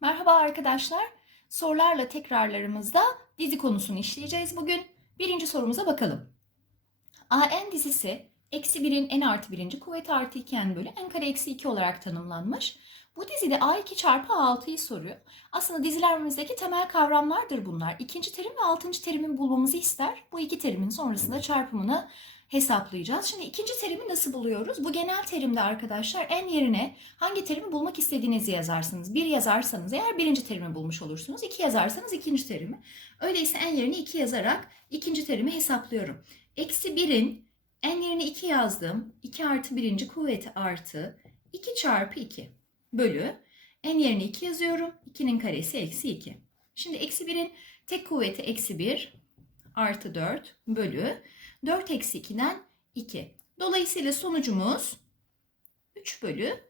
Merhaba arkadaşlar. Sorularla tekrarlarımızda dizi konusunu işleyeceğiz bugün. Birinci sorumuza bakalım. AN dizisi eksi 1'in n artı 1. kuvveti artı 2 n bölü n kare eksi 2 olarak tanımlanmış. Bu dizide A2 çarpı A6'yı soruyor. Aslında dizilerimizdeki temel kavramlardır bunlar. İkinci terim ve altıncı terimin bulmamızı ister. Bu iki terimin sonrasında çarpımını hesaplayacağız. Şimdi ikinci terimi nasıl buluyoruz? Bu genel terimde arkadaşlar n yerine hangi terimi bulmak istediğinizi yazarsınız. Bir yazarsanız eğer birinci terimi bulmuş olursunuz. İki yazarsanız ikinci terimi. Öyleyse n yerine 2 yazarak ikinci terimi hesaplıyorum. Eksi 1'in n yerine 2 yazdım. 2 artı birinci kuvveti artı 2 çarpı 2 bölü n yerine 2 yazıyorum. 2'nin karesi eksi 2. Şimdi eksi 1'in tek kuvveti eksi 1 artı 4 bölü 4 eksi 2'den 2. Dolayısıyla sonucumuz 3 bölü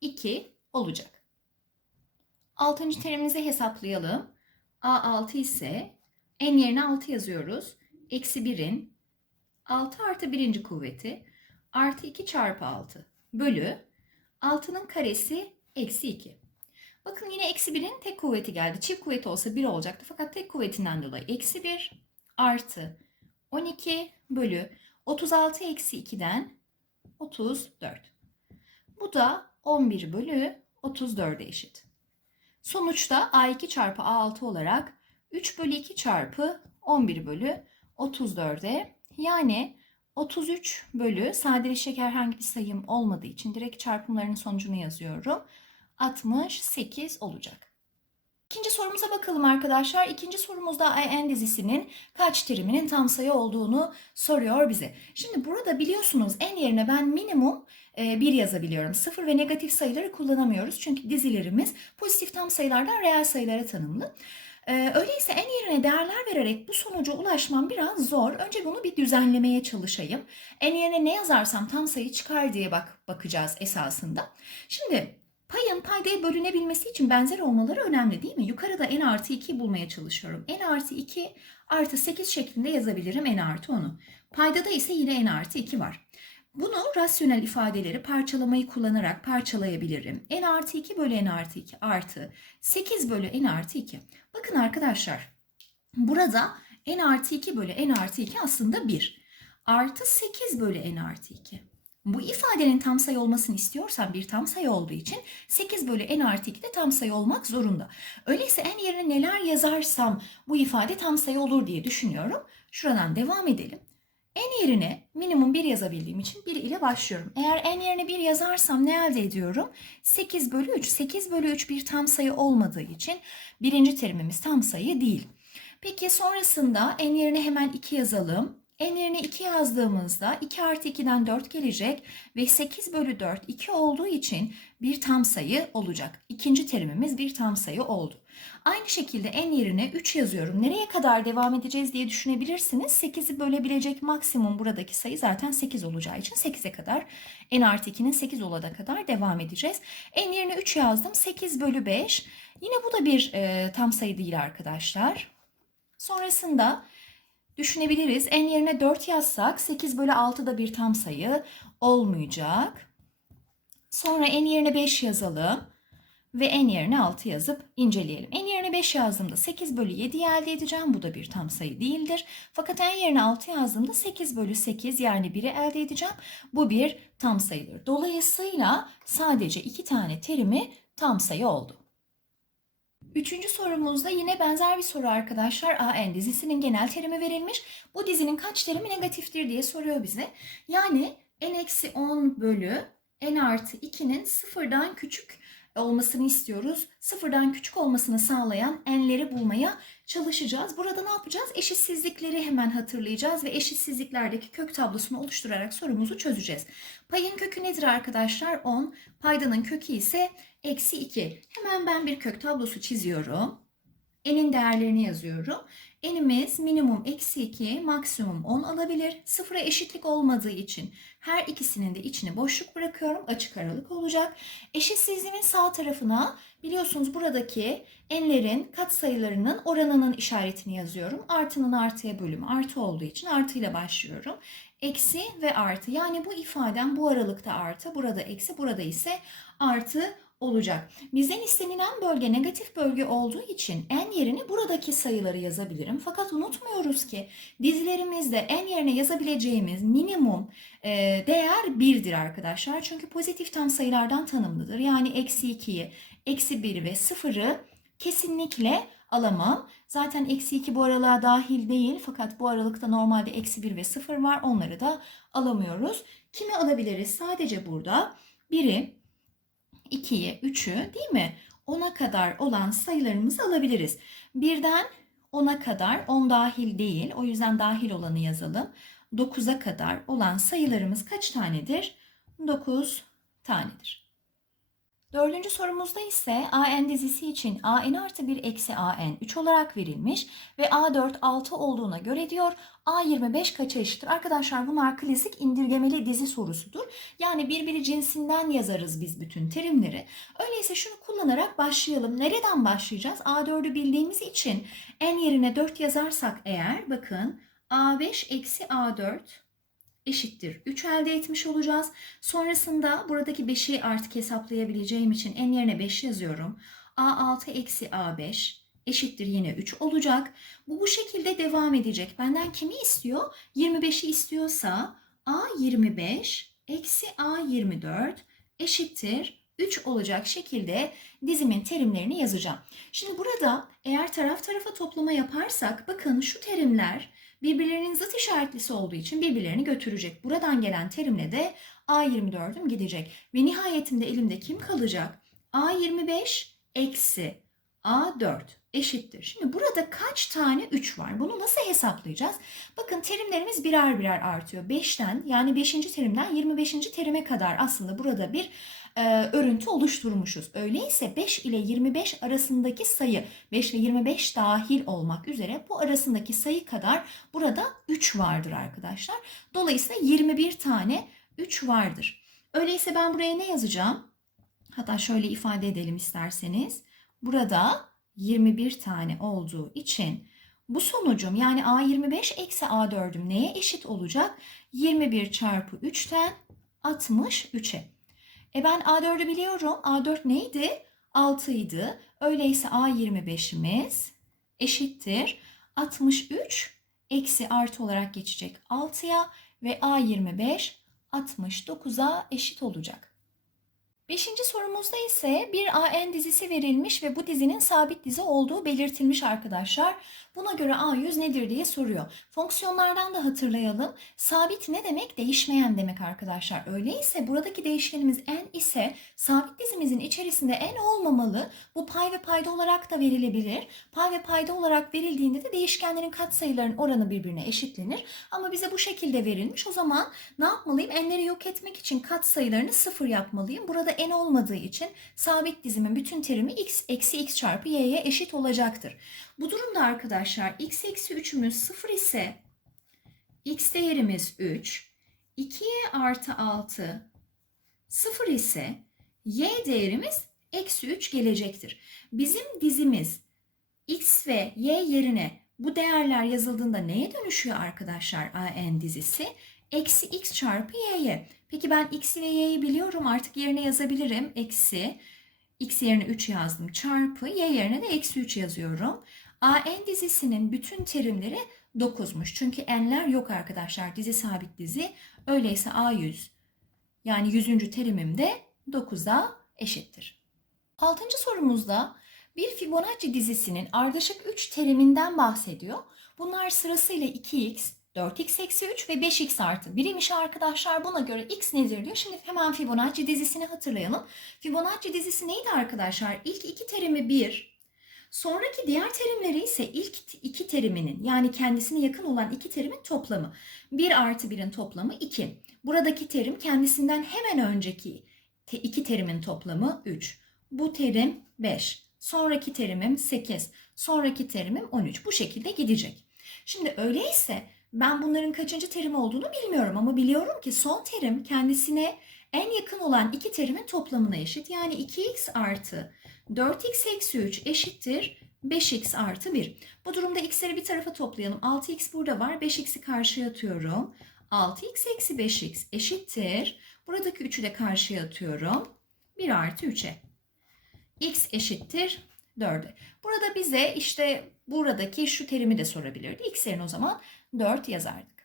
2 olacak. Altıncı terimimizi hesaplayalım. A6 ise n yerine 6 yazıyoruz. Eksi 1'in 6 artı birinci kuvveti artı 2 çarpı 6 bölü 6'nın karesi eksi 2. Bakın yine eksi 1'in tek kuvveti geldi. Çift kuvveti olsa 1 olacaktı. Fakat tek kuvvetinden dolayı eksi 1 artı 12 bölü 36 eksi 2'den 34. Bu da 11 bölü 34'e eşit. Sonuçta A2 çarpı A6 olarak 3 bölü 2 çarpı 11 bölü 34'e yani 33 bölü sadeleşecek herhangi bir sayım olmadığı için direkt çarpımlarının sonucunu yazıyorum. 68 olacak. İkinci sorumuza bakalım arkadaşlar. İkinci sorumuzda IN dizisinin kaç teriminin tam sayı olduğunu soruyor bize. Şimdi burada biliyorsunuz n yerine ben minimum 1 yazabiliyorum. Sıfır ve negatif sayıları kullanamıyoruz. Çünkü dizilerimiz pozitif tam sayılardan reel sayılara tanımlı. Ee, öyleyse en yerine değerler vererek bu sonuca ulaşmam biraz zor. Önce bunu bir düzenlemeye çalışayım. En yerine ne yazarsam tam sayı çıkar diye bak bakacağız esasında. Şimdi payın paydaya bölünebilmesi için benzer olmaları önemli değil mi? Yukarıda n artı 2 bulmaya çalışıyorum. n artı 2 artı 8 şeklinde yazabilirim n artı 10'u. Paydada ise yine n artı 2 var. Bunu rasyonel ifadeleri parçalamayı kullanarak parçalayabilirim. n artı 2 bölü n artı 2 artı 8 bölü n artı 2. Bakın arkadaşlar burada n artı 2 bölü n artı 2 aslında 1. Artı 8 bölü n artı 2. Bu ifadenin tam sayı olmasını istiyorsam bir tam sayı olduğu için 8 bölü n artı 2 de tam sayı olmak zorunda. Öyleyse n yerine neler yazarsam bu ifade tam sayı olur diye düşünüyorum. Şuradan devam edelim. n yerine minimum 1 yazabildiğim için 1 ile başlıyorum. Eğer n yerine 1 yazarsam ne elde ediyorum? 8 bölü 3. 8 bölü 3 bir tam sayı olmadığı için birinci terimimiz tam sayı değil. Peki sonrasında n yerine hemen 2 yazalım. N yerine 2 yazdığımızda 2 artı 2'den 4 gelecek ve 8 bölü 4 2 olduğu için bir tam sayı olacak. İkinci terimimiz bir tam sayı oldu. Aynı şekilde n yerine 3 yazıyorum. Nereye kadar devam edeceğiz diye düşünebilirsiniz. 8'i bölebilecek maksimum buradaki sayı zaten 8 olacağı için 8'e kadar n artı 2'nin 8 olana kadar devam edeceğiz. n yerine 3 yazdım. 8 bölü 5. Yine bu da bir e, tam sayı değil arkadaşlar. Sonrasında düşünebiliriz. n yerine 4 yazsak 8 bölü 6 da bir tam sayı olmayacak. Sonra n yerine 5 yazalım ve n yerine 6 yazıp inceleyelim. n yerine 5 yazdığımda 8 bölü 7 elde edeceğim. Bu da bir tam sayı değildir. Fakat n yerine 6 yazdığımda 8 bölü 8 yani 1'i elde edeceğim. Bu bir tam sayıdır. Dolayısıyla sadece iki tane terimi tam sayı oldu. Üçüncü sorumuzda yine benzer bir soru arkadaşlar. AN dizisinin genel terimi verilmiş. Bu dizinin kaç terimi negatiftir diye soruyor bize. Yani n-10 bölü n artı 2'nin sıfırdan küçük olmasını istiyoruz. Sıfırdan küçük olmasını sağlayan n'leri bulmaya çalışacağız. Burada ne yapacağız? Eşitsizlikleri hemen hatırlayacağız ve eşitsizliklerdeki kök tablosunu oluşturarak sorumuzu çözeceğiz. Payın kökü nedir arkadaşlar? 10. Paydanın kökü ise eksi 2. Hemen ben bir kök tablosu çiziyorum. N'in değerlerini yazıyorum. N'imiz minimum eksi 2, maksimum 10 alabilir. Sıfıra eşitlik olmadığı için her ikisinin de içine boşluk bırakıyorum. Açık aralık olacak. Eşitsizliğimin sağ tarafına biliyorsunuz buradaki n'lerin katsayılarının oranının işaretini yazıyorum. Artının artıya bölümü artı olduğu için artıyla başlıyorum. Eksi ve artı yani bu ifadem bu aralıkta artı, burada eksi, burada ise artı olacak. Bizden istenilen bölge negatif bölge olduğu için en yerine buradaki sayıları yazabilirim. Fakat unutmuyoruz ki dizilerimizde en yerine yazabileceğimiz minimum e, değer 1'dir arkadaşlar. Çünkü pozitif tam sayılardan tanımlıdır. Yani eksi 2'yi, eksi 1 ve 0'ı kesinlikle alamam. Zaten eksi 2 bu aralığa dahil değil fakat bu aralıkta normalde eksi 1 ve 0 var. Onları da alamıyoruz. Kimi alabiliriz? Sadece burada 1'i, 2'yi, 3'ü değil mi? 10'a kadar olan sayılarımızı alabiliriz. Birden 10'a kadar 10 dahil değil. O yüzden dahil olanı yazalım. 9'a kadar olan sayılarımız kaç tanedir? 9 tanedir. Dördüncü sorumuzda ise AN dizisi için AN artı 1 eksi AN 3 olarak verilmiş ve A4 6 olduğuna göre diyor A25 kaça eşittir? Arkadaşlar bunlar klasik indirgemeli dizi sorusudur. Yani birbiri cinsinden yazarız biz bütün terimleri. Öyleyse şunu kullanarak başlayalım. Nereden başlayacağız? A4'ü bildiğimiz için n yerine 4 yazarsak eğer bakın A5 eksi A4 eşittir 3 elde etmiş olacağız. Sonrasında buradaki 5'i artık hesaplayabileceğim için n yerine 5 yazıyorum. A6 eksi A5 eşittir yine 3 olacak. Bu bu şekilde devam edecek. Benden kimi istiyor? 25'i istiyorsa A25 eksi A24 eşittir 3 olacak şekilde dizimin terimlerini yazacağım. Şimdi burada eğer taraf tarafa toplama yaparsak bakın şu terimler birbirlerinin zıt işaretlisi olduğu için birbirlerini götürecek. Buradan gelen terimle de A24'üm gidecek. Ve nihayetinde elimde kim kalacak? A25 eksi A4 eşittir. Şimdi burada kaç tane 3 var? Bunu nasıl hesaplayacağız? Bakın terimlerimiz birer birer artıyor. 5'ten yani 5. terimden 25. terime kadar aslında burada bir e, örüntü oluşturmuşuz. Öyleyse 5 ile 25 arasındaki sayı 5 ile 25 dahil olmak üzere bu arasındaki sayı kadar burada 3 vardır arkadaşlar. Dolayısıyla 21 tane 3 vardır. Öyleyse ben buraya ne yazacağım? Hatta şöyle ifade edelim isterseniz. Burada 21 tane olduğu için bu sonucum yani A25 eksi A4'üm neye eşit olacak? 21 çarpı 3'ten 63'e. E ben A4'ü biliyorum. A4 neydi? 6 idi. Öyleyse A25'imiz eşittir. 63 eksi artı olarak geçecek 6'ya ve A25 69'a eşit olacak. Beşinci sorumuzda ise bir AN dizisi verilmiş ve bu dizinin sabit dizi olduğu belirtilmiş arkadaşlar. Buna göre A100 nedir diye soruyor. Fonksiyonlardan da hatırlayalım. Sabit ne demek? Değişmeyen demek arkadaşlar. Öyleyse buradaki değişkenimiz n ise sabit dizimizin içerisinde n olmamalı. Bu pay ve payda olarak da verilebilir. Pay ve payda olarak verildiğinde de değişkenlerin katsayıların oranı birbirine eşitlenir. Ama bize bu şekilde verilmiş. O zaman ne yapmalıyım? n'leri yok etmek için katsayılarını sıfır yapmalıyım. Burada n olmadığı için sabit dizimin bütün terimi x eksi x çarpı y'ye eşit olacaktır. Bu durumda arkadaşlar x eksi 3'ümüz 0 ise x değerimiz 3, 2y artı 6 0 ise y değerimiz eksi 3 gelecektir. Bizim dizimiz x ve y yerine bu değerler yazıldığında neye dönüşüyor arkadaşlar AN dizisi? Eksi x çarpı y'ye. Peki ben x ve y'yi biliyorum artık yerine yazabilirim. Eksi x yerine 3 yazdım çarpı y yerine de eksi 3 yazıyorum. AN dizisinin bütün terimleri 9'muş. Çünkü n'ler yok arkadaşlar. Dizi sabit dizi. Öyleyse A100 yani 100. terimim de 9'a eşittir. 6. sorumuzda bir Fibonacci dizisinin ardışık 3 teriminden bahsediyor. Bunlar sırasıyla 2x, 4x eksi 3 ve 5x artı 1'iymiş arkadaşlar. Buna göre x nedir diyor. Şimdi hemen Fibonacci dizisini hatırlayalım. Fibonacci dizisi neydi arkadaşlar? İlk iki terimi 1, sonraki diğer terimleri ise ilk iki teriminin yani kendisine yakın olan iki terimin toplamı. 1 artı 1'in toplamı 2. Buradaki terim kendisinden hemen önceki iki terimin toplamı 3. Bu terim 5. Sonraki terimim 8. Sonraki terimim 13. Bu şekilde gidecek. Şimdi öyleyse ben bunların kaçıncı terim olduğunu bilmiyorum ama biliyorum ki son terim kendisine en yakın olan iki terimin toplamına eşit. Yani 2x artı 4x eksi 3 eşittir 5x artı 1. Bu durumda x'leri bir tarafa toplayalım. 6x burada var. 5x'i karşıya atıyorum. 6x eksi 5x eşittir. Buradaki 3'ü de karşıya atıyorum. 1 artı 3'e. x eşittir 4'e. Burada bize işte buradaki şu terimi de sorabilirdi. X o zaman 4 yazardık.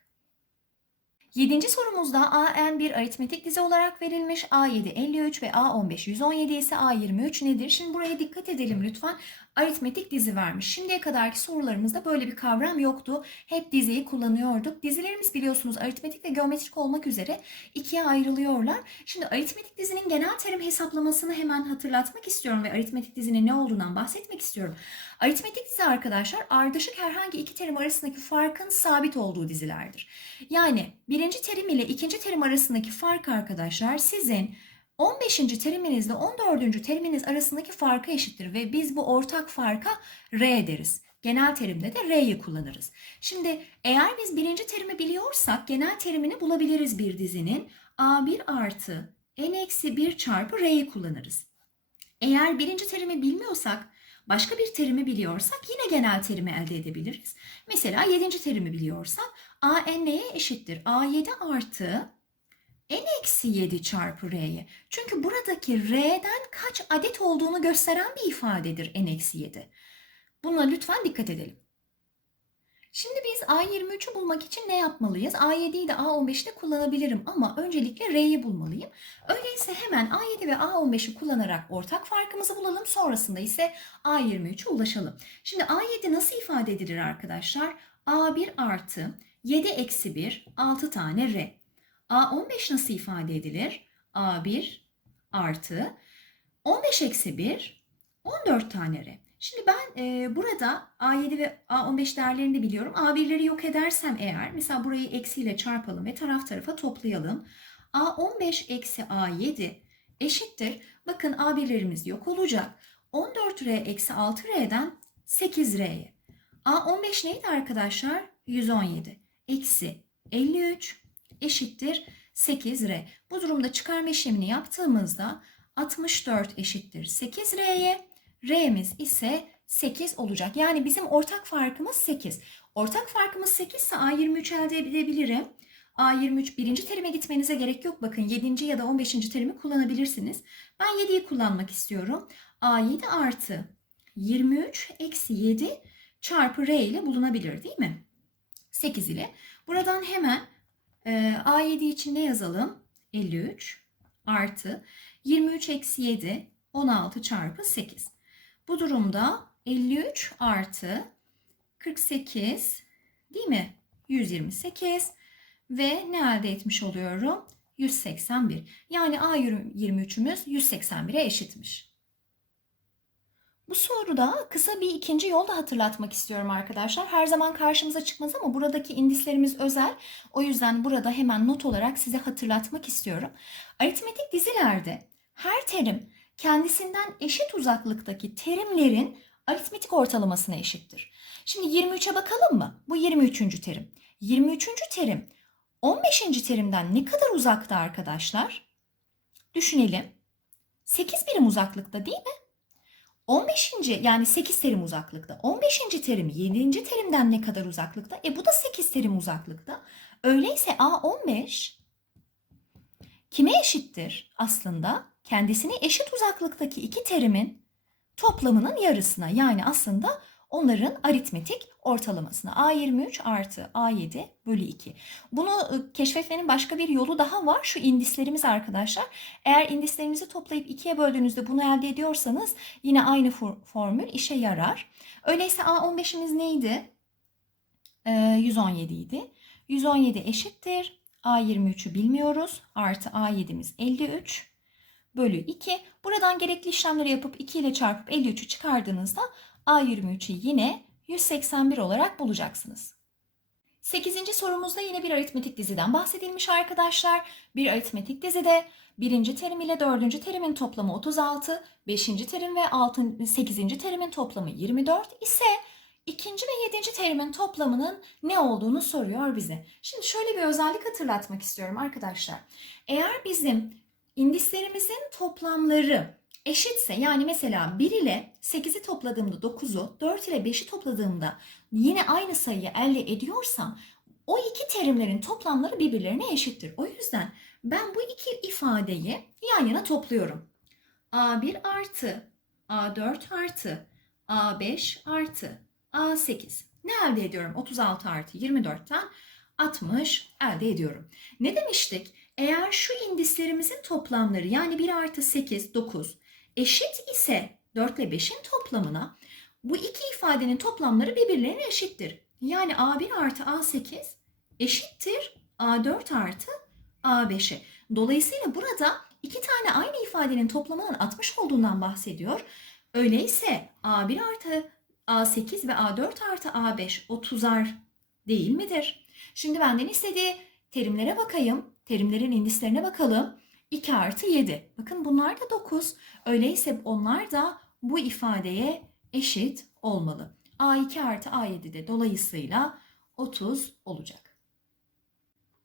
Yedinci sorumuzda AN bir aritmetik dizi olarak verilmiş. A7 53 ve A15 117 ise A23 nedir? Şimdi buraya dikkat edelim lütfen. Aritmetik dizi vermiş. Şimdiye kadarki sorularımızda böyle bir kavram yoktu. Hep diziyi kullanıyorduk. Dizilerimiz biliyorsunuz aritmetik ve geometrik olmak üzere ikiye ayrılıyorlar. Şimdi aritmetik dizinin genel terim hesaplamasını hemen hatırlatmak istiyorum ve aritmetik dizinin ne olduğundan bahsetmek istiyorum. Aritmetik dizi arkadaşlar ardışık herhangi iki terim arasındaki farkın sabit olduğu dizilerdir. Yani birinci terim ile ikinci terim arasındaki fark arkadaşlar sizin 15. teriminizle 14. teriminiz arasındaki farkı eşittir ve biz bu ortak farka R deriz. Genel terimde de R'yi kullanırız. Şimdi eğer biz birinci terimi biliyorsak genel terimini bulabiliriz bir dizinin. A1 artı n-1 çarpı R'yi kullanırız. Eğer birinci terimi bilmiyorsak başka bir terimi biliyorsak yine genel terimi elde edebiliriz. Mesela 7. terimi biliyorsak a n neye eşittir? a7 artı n-7 çarpı r'ye. Çünkü buradaki r'den kaç adet olduğunu gösteren bir ifadedir n-7. Buna lütfen dikkat edelim. Şimdi biz A23'ü bulmak için ne yapmalıyız? A7'yi de A15'i de kullanabilirim ama öncelikle R'yi bulmalıyım. Öyleyse hemen A7 ve A15'i kullanarak ortak farkımızı bulalım. Sonrasında ise A23'e ulaşalım. Şimdi A7 nasıl ifade edilir arkadaşlar? A1 artı 7 eksi 1 6 tane R. A15 nasıl ifade edilir? A1 artı 15 eksi 1 14 tane R. Şimdi ben e, burada A7 ve A15 değerlerini de biliyorum. A1'leri yok edersem eğer mesela burayı eksiyle çarpalım ve taraf tarafa toplayalım. A15 eksi A7 eşittir. Bakın A1'lerimiz yok olacak. 14R eksi 6R'den 8R'ye. A15 neydi arkadaşlar? 117. Eksi 53 eşittir 8R. Bu durumda çıkarma işlemini yaptığımızda 64 eşittir 8R'ye. R'miz ise 8 olacak. Yani bizim ortak farkımız 8. Ortak farkımız 8 ise A23 elde edebilirim. A23 birinci terime gitmenize gerek yok. Bakın 7. ya da 15. terimi kullanabilirsiniz. Ben 7'yi kullanmak istiyorum. A7 artı 23 eksi 7 çarpı R ile bulunabilir değil mi? 8 ile. Buradan hemen e, A7 için ne yazalım? 53 artı 23 eksi 7 16 çarpı 8. Bu durumda 53 artı 48 değil mi? 128 ve ne elde etmiş oluyorum? 181. Yani A23'ümüz 181'e eşitmiş. Bu soruda kısa bir ikinci yol da hatırlatmak istiyorum arkadaşlar. Her zaman karşımıza çıkmaz ama buradaki indislerimiz özel. O yüzden burada hemen not olarak size hatırlatmak istiyorum. Aritmetik dizilerde her terim kendisinden eşit uzaklıktaki terimlerin aritmetik ortalamasına eşittir. Şimdi 23'e bakalım mı? Bu 23. terim. 23. terim 15. terimden ne kadar uzakta arkadaşlar? Düşünelim. 8 birim uzaklıkta değil mi? 15. yani 8 terim uzaklıkta. 15. terim 7. terimden ne kadar uzaklıkta? E bu da 8 terim uzaklıkta. Öyleyse A15 kime eşittir aslında? Kendisine eşit uzaklıktaki iki terimin toplamının yarısına yani aslında onların aritmetik ortalamasına. A23 artı A7 bölü 2. Bunu ıı, keşfetmenin başka bir yolu daha var. Şu indislerimiz arkadaşlar. Eğer indislerinizi toplayıp ikiye böldüğünüzde bunu elde ediyorsanız yine aynı formül işe yarar. Öyleyse A15'imiz neydi? Ee, 117 idi. 117 eşittir. A23'ü bilmiyoruz. Artı A7'miz 53 bölü 2. Buradan gerekli işlemleri yapıp 2 ile çarpıp 53'ü çıkardığınızda A23'ü yine 181 olarak bulacaksınız. 8. sorumuzda yine bir aritmetik diziden bahsedilmiş arkadaşlar. Bir aritmetik dizide birinci terim ile dördüncü terimin toplamı 36, beşinci terim ve 6, 8. terimin toplamı 24 ise ikinci ve yedinci terimin toplamının ne olduğunu soruyor bize. Şimdi şöyle bir özellik hatırlatmak istiyorum arkadaşlar. Eğer bizim indislerimizin toplamları eşitse yani mesela 1 ile 8'i topladığımda 9'u 4 ile 5'i topladığımda yine aynı sayıyı elde ediyorsam o iki terimlerin toplamları birbirlerine eşittir. O yüzden ben bu iki ifadeyi yan yana topluyorum. A1 artı A4 artı A5 artı A8. Ne elde ediyorum? 36 artı 24'ten 60 elde ediyorum. Ne demiştik? Eğer şu indislerimizin toplamları yani 1 artı 8, 9 eşit ise 4 ile 5'in toplamına bu iki ifadenin toplamları birbirlerine eşittir. Yani A1 artı A8 eşittir A4 artı A5'e. Dolayısıyla burada iki tane aynı ifadenin toplamının 60 olduğundan bahsediyor. Öyleyse A1 artı A8 ve A4 artı A5 30'ar değil midir? Şimdi benden istediği terimlere bakayım. Terimlerin indislerine bakalım. 2 artı 7. Bakın bunlar da 9. Öyleyse onlar da bu ifadeye eşit olmalı. A2 artı A7 de dolayısıyla 30 olacak.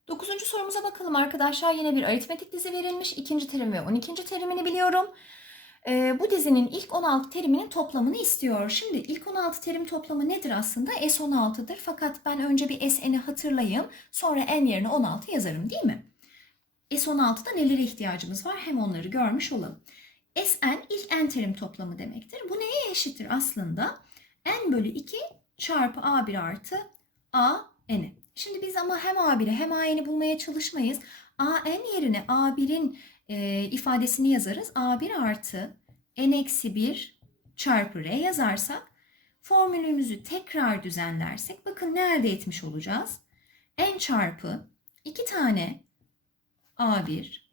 Dokuzuncu sorumuza bakalım arkadaşlar. Yine bir aritmetik dizi verilmiş. İkinci terim ve 12. terimini biliyorum. Ee, bu dizinin ilk 16 teriminin toplamını istiyor. Şimdi ilk 16 terim toplamı nedir aslında? S16'dır. Fakat ben önce bir Sn'i hatırlayayım. Sonra n yerine 16 yazarım değil mi? S16'da nelere ihtiyacımız var? Hem onları görmüş olalım. Sn ilk n terim toplamı demektir. Bu neye eşittir aslında? n bölü 2 çarpı a1 artı a n. Şimdi biz ama hem a1'i hem a n'i bulmaya çalışmayız. a n yerine a1'in e, ifadesini yazarız. a1 artı n eksi 1 çarpı r yazarsak formülümüzü tekrar düzenlersek bakın ne elde etmiş olacağız? n çarpı 2 tane a1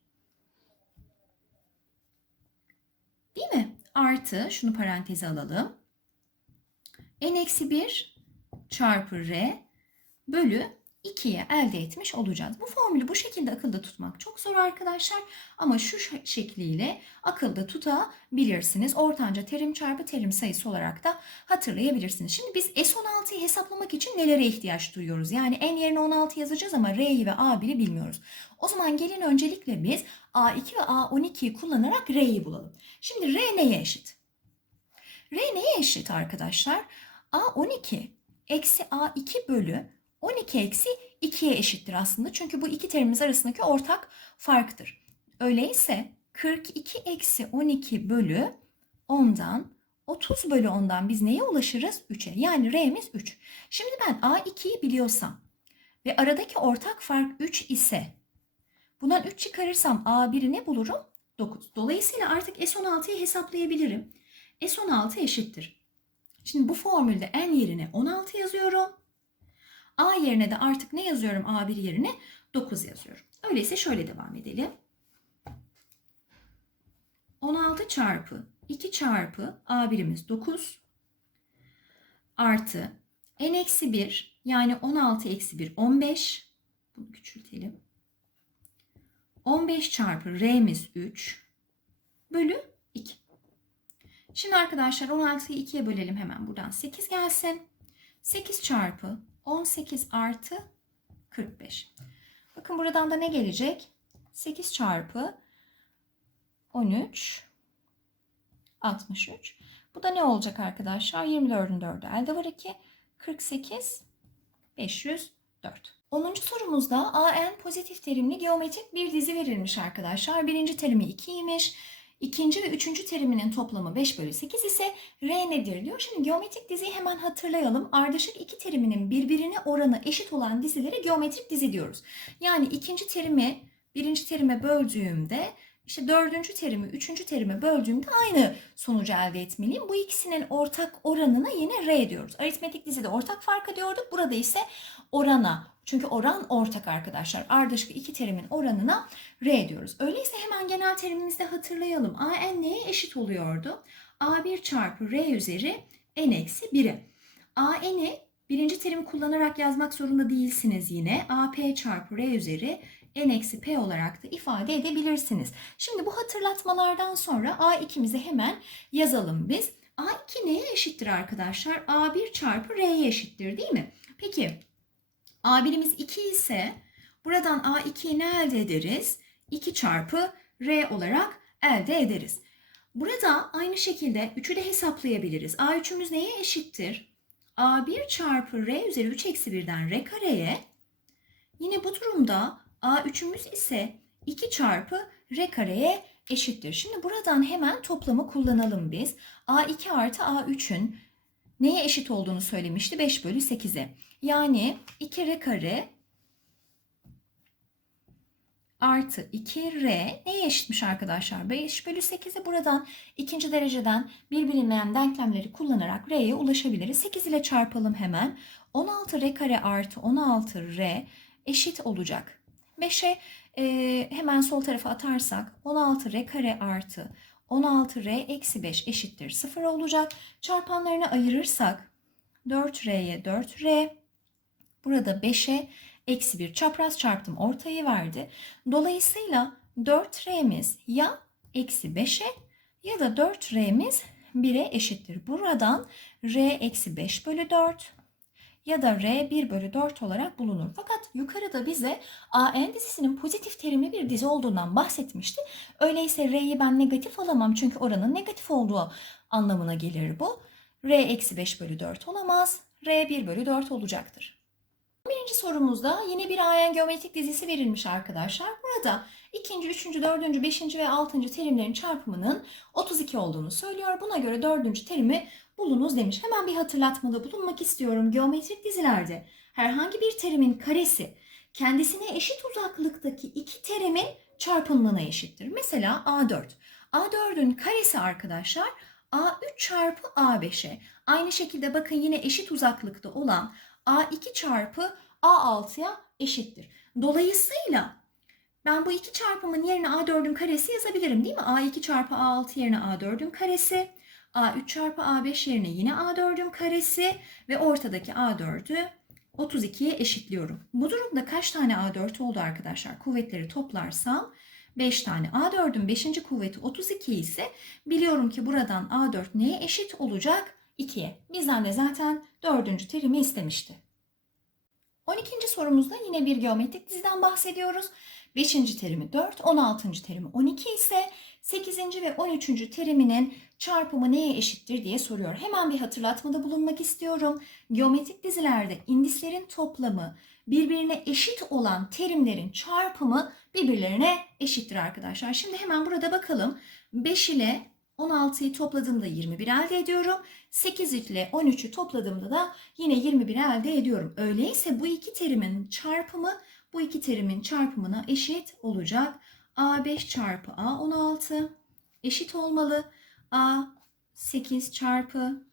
değil mi? Artı şunu paranteze alalım. n eksi 1 çarpı r bölü 2'ye elde etmiş olacağız. Bu formülü bu şekilde akılda tutmak çok zor arkadaşlar. Ama şu şekliyle akılda tutabilirsiniz. Ortanca terim çarpı terim sayısı olarak da hatırlayabilirsiniz. Şimdi biz S16'yı hesaplamak için nelere ihtiyaç duyuyoruz? Yani n yerine 16 yazacağız ama R'yi ve A1'i bilmiyoruz. O zaman gelin öncelikle biz A2 ve A12'yi kullanarak R'yi bulalım. Şimdi R neye eşit? R neye eşit arkadaşlar? A12 eksi A2 bölü 12 eksi 2'ye eşittir aslında. Çünkü bu iki terimimiz arasındaki ortak farktır. Öyleyse 42 eksi 12 bölü 10'dan 30 bölü 10'dan biz neye ulaşırız? 3'e. Yani R'miz 3. Şimdi ben A2'yi biliyorsam ve aradaki ortak fark 3 ise bundan 3 çıkarırsam A1'i ne bulurum? 9. Dolayısıyla artık S16'yı hesaplayabilirim. S16 eşittir. Şimdi bu formülde n yerine 16 yazıyorum. A yerine de artık ne yazıyorum A1 yerine? 9 yazıyorum. Öyleyse şöyle devam edelim. 16 çarpı 2 çarpı A1'imiz 9 artı n eksi 1 yani 16 eksi 1 15 bunu küçültelim. 15 çarpı r'miz 3 bölü 2. Şimdi arkadaşlar 16'yı 2'ye bölelim hemen buradan 8 gelsin. 8 çarpı 18 artı 45. Bakın buradan da ne gelecek? 8 çarpı 13 63. Bu da ne olacak arkadaşlar? 24'ün 4'ü elde var 2. 48 504. 10. sorumuzda AN pozitif terimli geometrik bir dizi verilmiş arkadaşlar. Birinci terimi 2'ymiş. İkinci ve üçüncü teriminin toplamı 5 bölü 8 ise R nedir diyor. Şimdi geometrik diziyi hemen hatırlayalım. Ardışık iki teriminin birbirine oranı eşit olan dizilere geometrik dizi diyoruz. Yani ikinci terimi birinci terime böldüğümde işte dördüncü terimi üçüncü terime böldüğümde aynı sonucu elde etmeliyim. Bu ikisinin ortak oranına yine R diyoruz. Aritmetik dizide ortak fark diyorduk. Burada ise orana çünkü oran ortak arkadaşlar. Ardışık iki terimin oranına R diyoruz. Öyleyse hemen genel terimimizde hatırlayalım. A n neye eşit oluyordu? A1 çarpı R üzeri n eksi 1'e. A n'i birinci terimi kullanarak yazmak zorunda değilsiniz yine. AP çarpı R üzeri n eksi p olarak da ifade edebilirsiniz. Şimdi bu hatırlatmalardan sonra A2'mizi hemen yazalım biz. A2 neye eşittir arkadaşlar? A1 çarpı R'ye eşittir değil mi? Peki A1'imiz 2 ise buradan A2'yi ne elde ederiz? 2 çarpı R olarak elde ederiz. Burada aynı şekilde 3'ü de hesaplayabiliriz. A3'ümüz neye eşittir? A1 çarpı R üzeri 3 eksi 1'den R kareye. Yine bu durumda A3'ümüz ise 2 çarpı R kareye eşittir. Şimdi buradan hemen toplamı kullanalım biz. A2 artı A3'ün neye eşit olduğunu söylemişti? 5 bölü 8'e. Yani 2R kare artı 2R neye eşitmiş arkadaşlar? 5 bölü 8'e buradan ikinci dereceden bir bilinmeyen denklemleri kullanarak R'ye ulaşabiliriz. 8 ile çarpalım hemen. 16R kare artı 16R eşit olacak. 5'e e, hemen sol tarafa atarsak 16R kare artı 16R eksi 5 eşittir 0 olacak. Çarpanlarını ayırırsak 4R'ye 4R burada 5'e eksi 1 çapraz çarptım ortayı verdi. Dolayısıyla 4R'miz ya eksi 5'e ya da 4R'miz 1'e eşittir. Buradan R eksi 5 bölü 4 ya da R 1 bölü 4 olarak bulunur. Fakat yukarıda bize AN dizisinin pozitif terimli bir dizi olduğundan bahsetmişti. Öyleyse R'yi ben negatif alamam çünkü oranın negatif olduğu anlamına gelir bu. R eksi 5 bölü 4 olamaz. R 1 bölü 4 olacaktır. Birinci sorumuzda yine bir AN geometrik dizisi verilmiş arkadaşlar. Burada ikinci, üçüncü, dördüncü, beşinci ve altıncı terimlerin çarpımının 32 olduğunu söylüyor. Buna göre dördüncü terimi bulunuz demiş. Hemen bir hatırlatmada bulunmak istiyorum. Geometrik dizilerde herhangi bir terimin karesi kendisine eşit uzaklıktaki iki terimin çarpımına eşittir. Mesela A4. A4'ün karesi arkadaşlar A3 çarpı A5'e. Aynı şekilde bakın yine eşit uzaklıkta olan A2 çarpı A6'ya eşittir. Dolayısıyla ben bu iki çarpımın yerine A4'ün karesi yazabilirim değil mi? A2 çarpı A6 yerine A4'ün karesi. A3 çarpı A5 yerine yine A4'ün karesi ve ortadaki A4'ü 32'ye eşitliyorum. Bu durumda kaç tane A4 oldu arkadaşlar? Kuvvetleri toplarsam 5 tane. A4'ün 5. kuvveti 32 ise biliyorum ki buradan A4 neye eşit olacak? 2'ye. Bizden de zaten 4. terimi istemişti. 12. sorumuzda yine bir geometrik diziden bahsediyoruz. 5. terimi 4, 16. terimi 12 ise 8. ve 13. teriminin çarpımı neye eşittir diye soruyor. Hemen bir hatırlatmada bulunmak istiyorum. Geometrik dizilerde indislerin toplamı birbirine eşit olan terimlerin çarpımı birbirlerine eşittir arkadaşlar. Şimdi hemen burada bakalım. 5 ile 16'yı topladığımda 21 elde ediyorum. 8 ile 13'ü topladığımda da yine 21 elde ediyorum. Öyleyse bu iki terimin çarpımı bu iki terimin çarpımına eşit olacak. A5 çarpı A16 eşit olmalı. A8 çarpı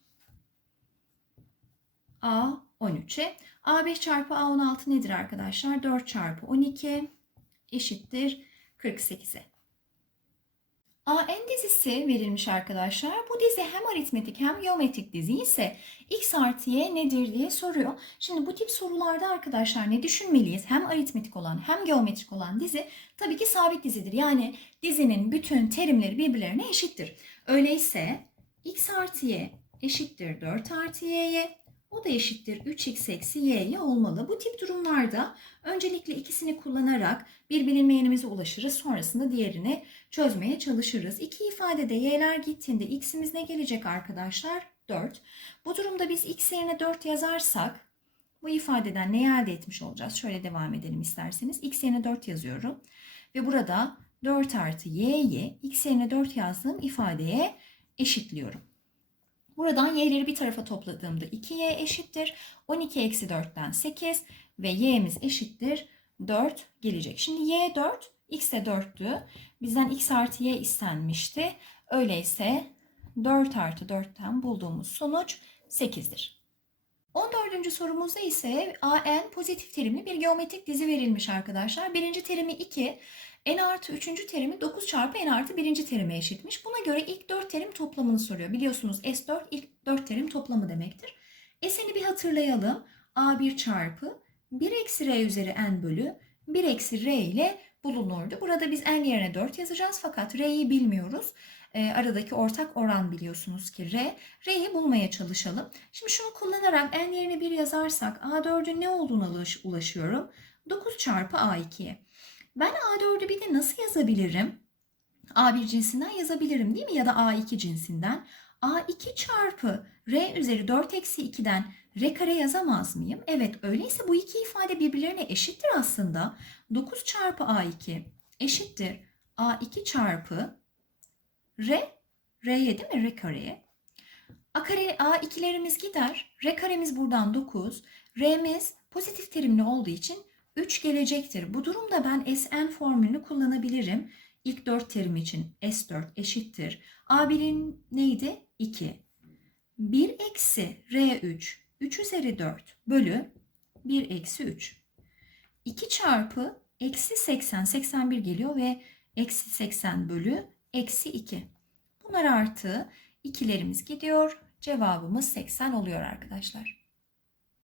A13'e. A5 çarpı A16 nedir arkadaşlar? 4 çarpı 12 eşittir 48'e. AN dizisi verilmiş arkadaşlar. Bu dizi hem aritmetik hem geometrik dizi ise x artı y nedir diye soruyor. Şimdi bu tip sorularda arkadaşlar ne düşünmeliyiz? Hem aritmetik olan hem geometrik olan dizi tabii ki sabit dizidir. Yani dizinin bütün terimleri birbirlerine eşittir. Öyleyse x artı y eşittir 4 artı y'ye. O da eşittir 3x eksi y'ye olmalı. Bu tip durumlarda öncelikle ikisini kullanarak bir bilinmeyenimize ulaşırız. Sonrasında diğerini çözmeye çalışırız. İki ifadede y'ler gittiğinde x'imiz ne gelecek arkadaşlar? 4. Bu durumda biz x yerine 4 yazarsak bu ifadeden neyi elde etmiş olacağız? Şöyle devam edelim isterseniz. x yerine 4 yazıyorum. Ve burada 4 artı y'yi x yerine 4 yazdığım ifadeye eşitliyorum. Buradan y'leri bir tarafa topladığımda 2y eşittir. 12 eksi 4'ten 8 ve y'miz eşittir 4 gelecek. Şimdi y 4, x de 4'tü. Bizden x artı y istenmişti. Öyleyse 4 artı 4'ten bulduğumuz sonuç 8'dir. 14. sorumuzda ise AN pozitif terimli bir geometrik dizi verilmiş arkadaşlar. Birinci terimi 2, n artı 3. terimi 9 çarpı n artı 1. terime eşitmiş. Buna göre ilk 4 terim toplamını soruyor. Biliyorsunuz S4 ilk 4 terim toplamı demektir. S'ini bir hatırlayalım. A1 çarpı 1 eksi R üzeri n bölü 1 eksi R ile bulunurdu. Burada biz n yerine 4 yazacağız fakat R'yi bilmiyoruz. E, aradaki ortak oran biliyorsunuz ki R. R'yi bulmaya çalışalım. Şimdi şunu kullanarak n yerine 1 yazarsak A4'ün ne olduğuna ulaş, ulaşıyorum? 9 çarpı A2'ye. Ben A4'ü bir de nasıl yazabilirim? A1 cinsinden yazabilirim değil mi? Ya da A2 cinsinden. A2 çarpı R üzeri 4 eksi 2'den R kare yazamaz mıyım? Evet öyleyse bu iki ifade birbirlerine eşittir aslında. 9 çarpı A2 eşittir A2 çarpı R, R'ye değil mi? R kareye. A kare, A ikilerimiz gider. R karemiz buradan 9. R'miz pozitif terimli olduğu için 3 gelecektir. Bu durumda ben Sn formülünü kullanabilirim. İlk 4 terim için S4 eşittir. A1'in neydi? 2. 1 eksi R3 3 üzeri 4 bölü 1 eksi 3. 2 çarpı eksi 80 81 geliyor ve eksi 80 bölü eksi 2. Bunlar artı ikilerimiz gidiyor. Cevabımız 80 oluyor arkadaşlar.